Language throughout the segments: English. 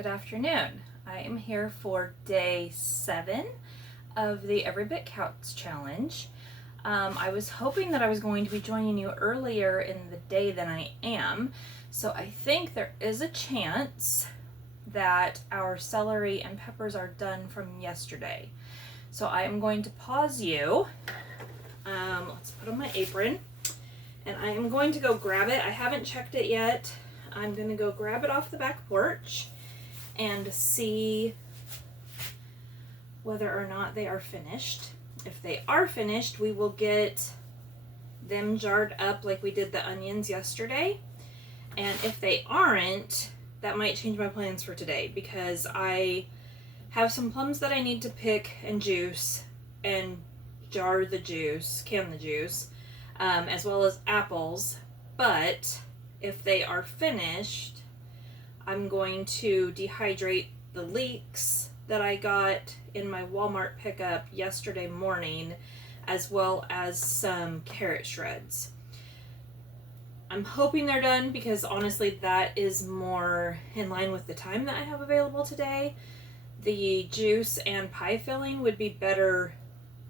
Good afternoon. I am here for day 7 of the Every Bit Counts challenge. I was hoping that I was going to be joining you earlier in the day than I am, so I think there is a chance that our celery and peppers are done from yesterday. So I am going to pause you. Let's put on my apron, and I am going to go grab it. I haven't checked it yet. I'm going to go grab it off the back porch and see whether or not they are finished. If they are finished, we will get them jarred up like we did the onions yesterday. And if they aren't, that might change my plans for today, because I have some plums that I need to pick and juice and jar the juice, can the juice, as well as apples. But if they are finished, I'm going to dehydrate the leeks that I got in my Walmart pickup yesterday morning, as well as some carrot shreds. I'm hoping they're done because honestly that is more in line with the time that I have available today. The juice and pie filling would be better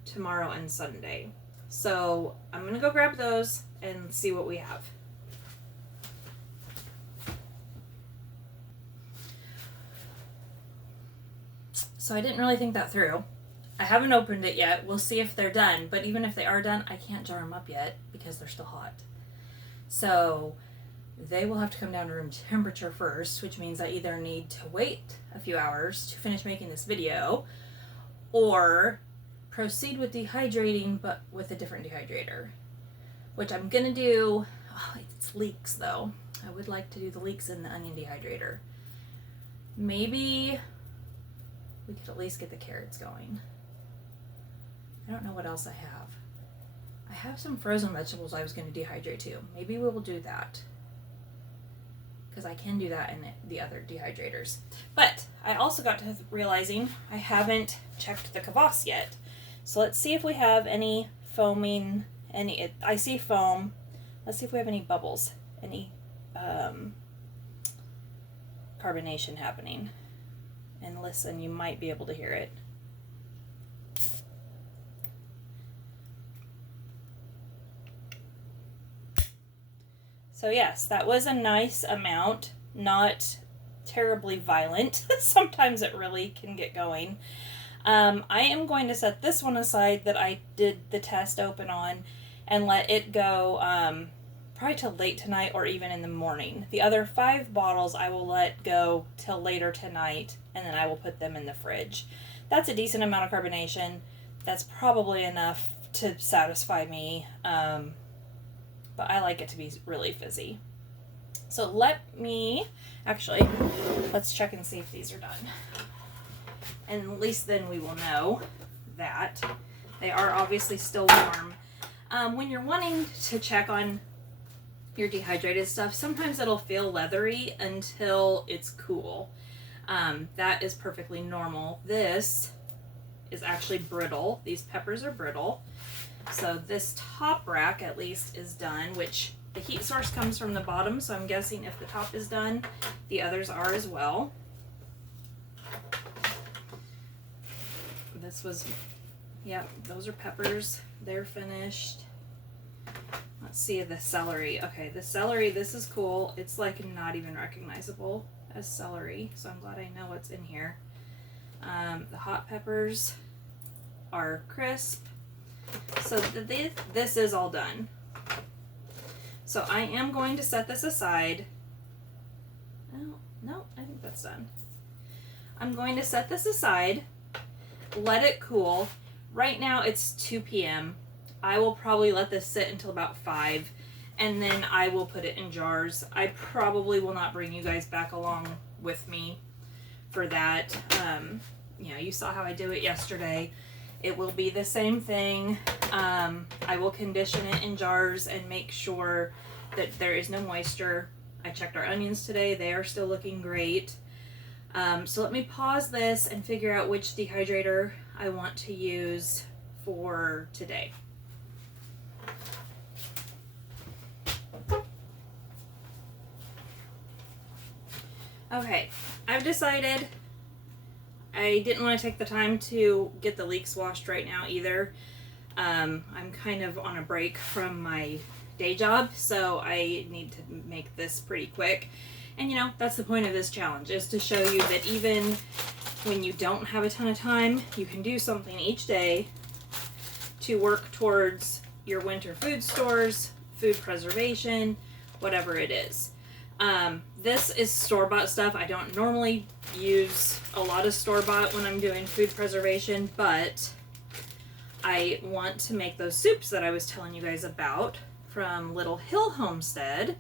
tomorrow and Sunday. So I'm gonna go grab those and see what we have. So I didn't really think that through. I haven't opened it yet. We'll see if they're done. But even if they are done, I can't jar them up yet because they're still hot. So they will have to come down to room temperature first, which means I either need to wait a few hours to finish making this video or proceed with dehydrating, but with a different dehydrator, which I'm going to do. Oh, it's leeks though. I would like to do the leeks in the onion dehydrator. Maybe we could at least get the carrots going. I don't know what else I have. I have some frozen vegetables I was going to dehydrate too. Maybe we will do that, because I can do that in the other dehydrators. But I also got to realizing I haven't checked the Kvass yet. So let's see if we have any foaming, I see foam. Let's see if we have any bubbles, any carbonation happening. And listen, you might be able to hear it. So yes, that was a nice amount, not terribly violent. Sometimes it really can get going. I am going to set this one aside that I did the test open on and let it go probably till late tonight or even in the morning. The other 5 bottles I will let go till later tonight, and then I will put them in the fridge. That's a decent amount of carbonation. That's probably enough to satisfy me, but I like it to be really fizzy. So let's check and see if these are done. And at least then we will know that they are obviously still warm. When you're wanting to check on your dehydrated stuff, sometimes it'll feel leathery until it's cool. That is perfectly normal. This is actually brittle. These peppers are brittle. So this top rack at least is done, which the heat source comes from the bottom, so I'm guessing if the top is done, the others are as well. Those are peppers. They're finished. Let's see the celery. Okay, the celery, this is cool. It's like not even recognizable as celery, so I'm glad I know what's in here. The hot peppers are crisp. So this is all done. So I am going to set this aside. Oh, no, I think that's done. I'm going to set this aside, let it cool. Right now it's 2 p.m. I will probably let this sit until about 5, and then I will put it in jars. I probably will not bring you guys back along with me for that. You saw how I do it yesterday. It will be the same thing. I will condition it in jars and make sure that there is no moisture. I checked our onions today. They are still looking great. So let me pause this and figure out which dehydrator I want to use for today. Okay, I've decided I didn't want to take the time to get the leeks washed right now either. I'm kind of on a break from my day job, so I need to make this pretty quick. And you know, that's the point of this challenge, is to show you that even when you don't have a ton of time, you can do something each day to work towards your winter food stores, food preservation, whatever it is. This is store-bought stuff. I don't normally use a lot of store-bought when I'm doing food preservation, but I want to make those soups that I was telling you guys about from Little Hill Homestead.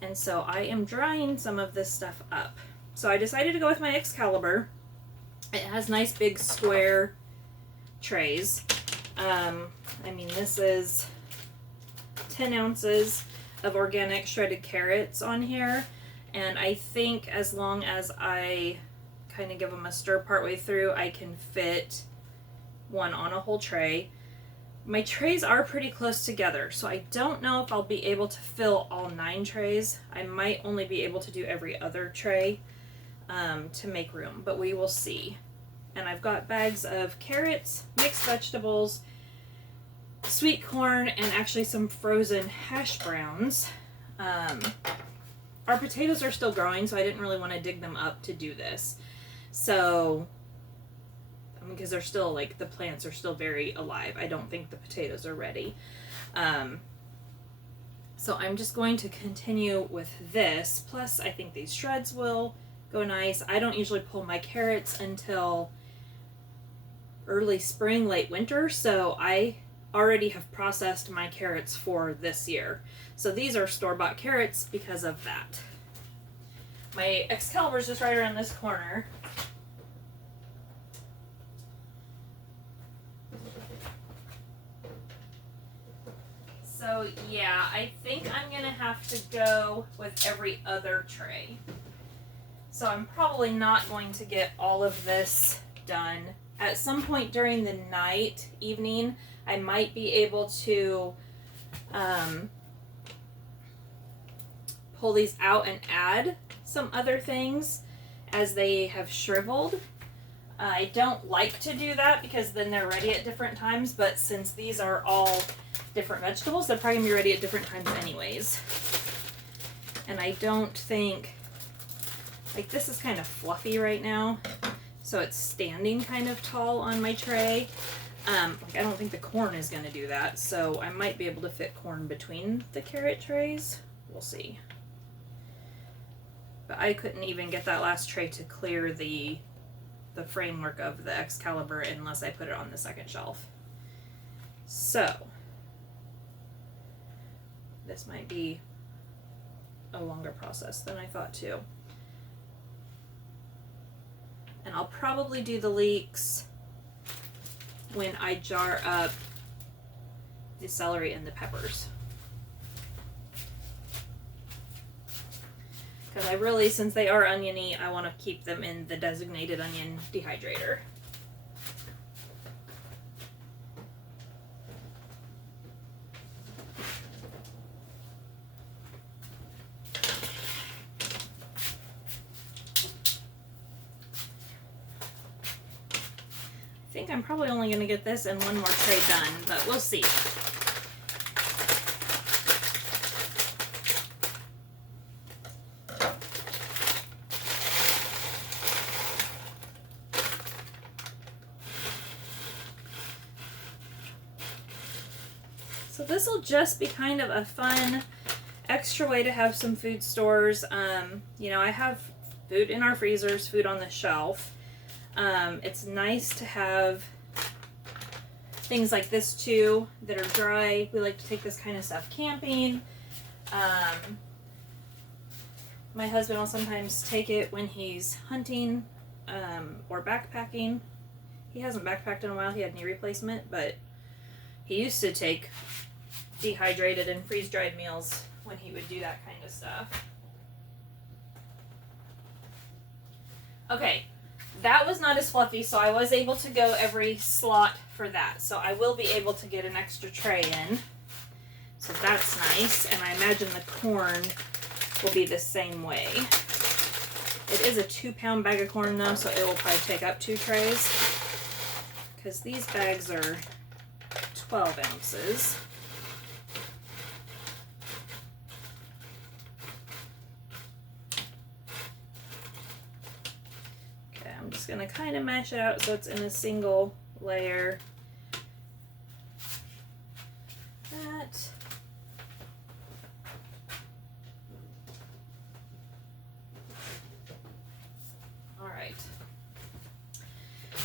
And so I am drying some of this stuff up. So I decided to go with my Excalibur. It has nice big square trays. I mean, this is 10 ounces of organic shredded carrots on here. And I think as long as I kind of give them a stir partway through, I can fit one on a whole tray. My trays are pretty close together, so I don't know if I'll be able to fill all 9 trays. I might only be able to do every other tray to make room, but we will see. And I've got bags of carrots, mixed vegetables, sweet corn, and actually some frozen hash browns. Our potatoes are still growing, so I didn't really want to dig them up to do this. So, I mean, because they're still, like, the plants are still very alive. I don't think the potatoes are ready. So I'm just going to continue with this. Plus, I think these shreds will go nice. I don't usually pull my carrots until early spring, late winter, so I already have processed my carrots for this year. So these are store-bought carrots because of that. My Excalibur is just right around this corner. So yeah, I think I'm gonna have to go with every other tray. So I'm probably not going to get all of this done. At some point during the night, evening, I might be able to pull these out and add some other things as they have shriveled. I don't like to do that because then they're ready at different times, but since these are all different vegetables, they're probably going to be ready at different times anyways. And I don't think, like, this is kind of fluffy right now, so it's standing kind of tall on my tray. Like, I don't think the corn is going to do that, so I might be able to fit corn between the carrot trays. We'll see. But I couldn't even get that last tray to clear the framework of the Excalibur unless I put it on the second shelf. So, this might be a longer process than I thought too. And I'll probably do the leeks when I jar up the celery and the peppers. Because I really, since they are oniony, I want to keep them in the designated onion dehydrator. I think I'm probably only going to get this and one more tray done, but we'll see. So this will just be kind of a fun extra way to have some food stores. You know, I have food in our freezers, food on the shelf. It's nice to have things like this too that are dry. We like to take this kind of stuff camping. My husband will sometimes take it when he's hunting or backpacking. He hasn't backpacked in a while. He had knee replacement, but he used to take dehydrated and freeze-dried meals when he would do that kind of stuff. Okay, that was not as fluffy, so I was able to go every slot for that. So I will be able to get an extra tray in. So that's nice, and I imagine the corn will be the same way. It is a 2-pound bag of corn though, so it will probably take up 2 trays. Because these bags are 12 ounces. Okay, I'm just going to kind of mash it out so it's in a single layer. That. All right.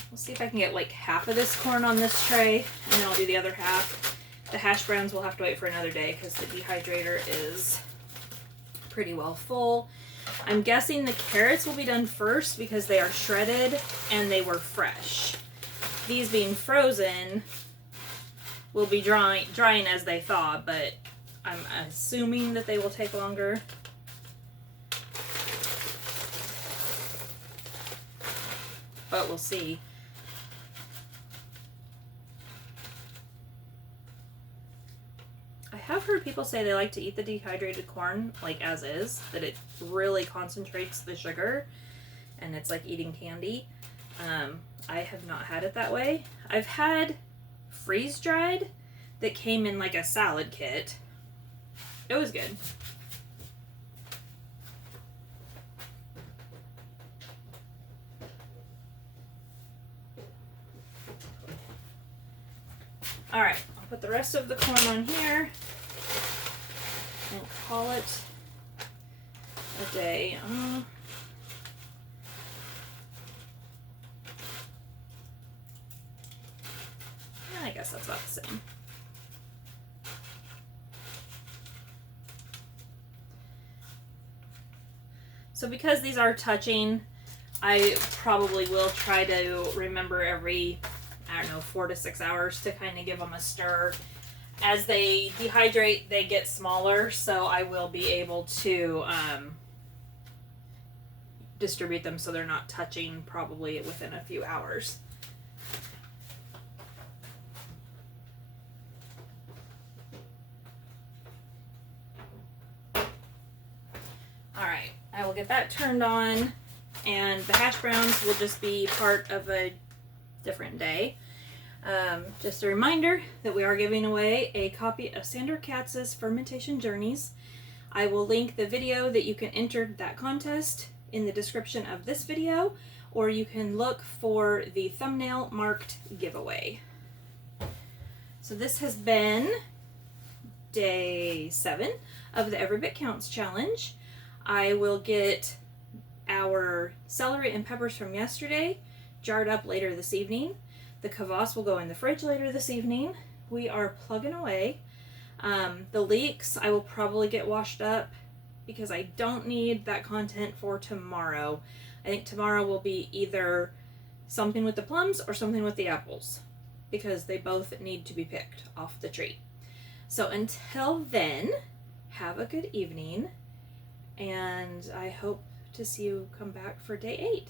We'll see if I can get like half of this corn on this tray, and then I'll do the other half. The hash browns will have to wait for another day because the dehydrator is pretty well full. I'm guessing the carrots will be done first because they are shredded and they were fresh. These being frozen will be drying as they thaw, but I'm assuming that they will take longer. But we'll see. I have heard people say they like to eat the dehydrated corn like as is, that it really concentrates the sugar and it's like eating candy. I have not had it that way. I've had freeze-dried that came in like a salad kit. It was good. All right, I'll put the rest of the corn on here and call it a day. I guess that's about the same. So because these are touching, I probably will try to remember every, I don't know, 4 to 6 hours to kind of give them a stir. As they dehydrate, they get smaller, so I will be able to distribute them so they're not touching probably within a few hours. Alright, I will get that turned on, and the hash browns will just be part of a different day. Just a reminder that we are giving away a copy of Sandra Katz's Fermentation Journeys. I will link the video that you can enter that contest in the description of this video, or you can look for the thumbnail marked giveaway. So this has been day 7 of the Every Bit Counts challenge. I will get our celery and peppers from yesterday jarred up later this evening. The kvass will go in the fridge later this evening. We are plugging away. The leeks I will probably get washed up because I don't need that content for tomorrow. I think tomorrow will be either something with the plums or something with the apples because they both need to be picked off the tree. So until then, have a good evening, and I hope to see you come back for day 8.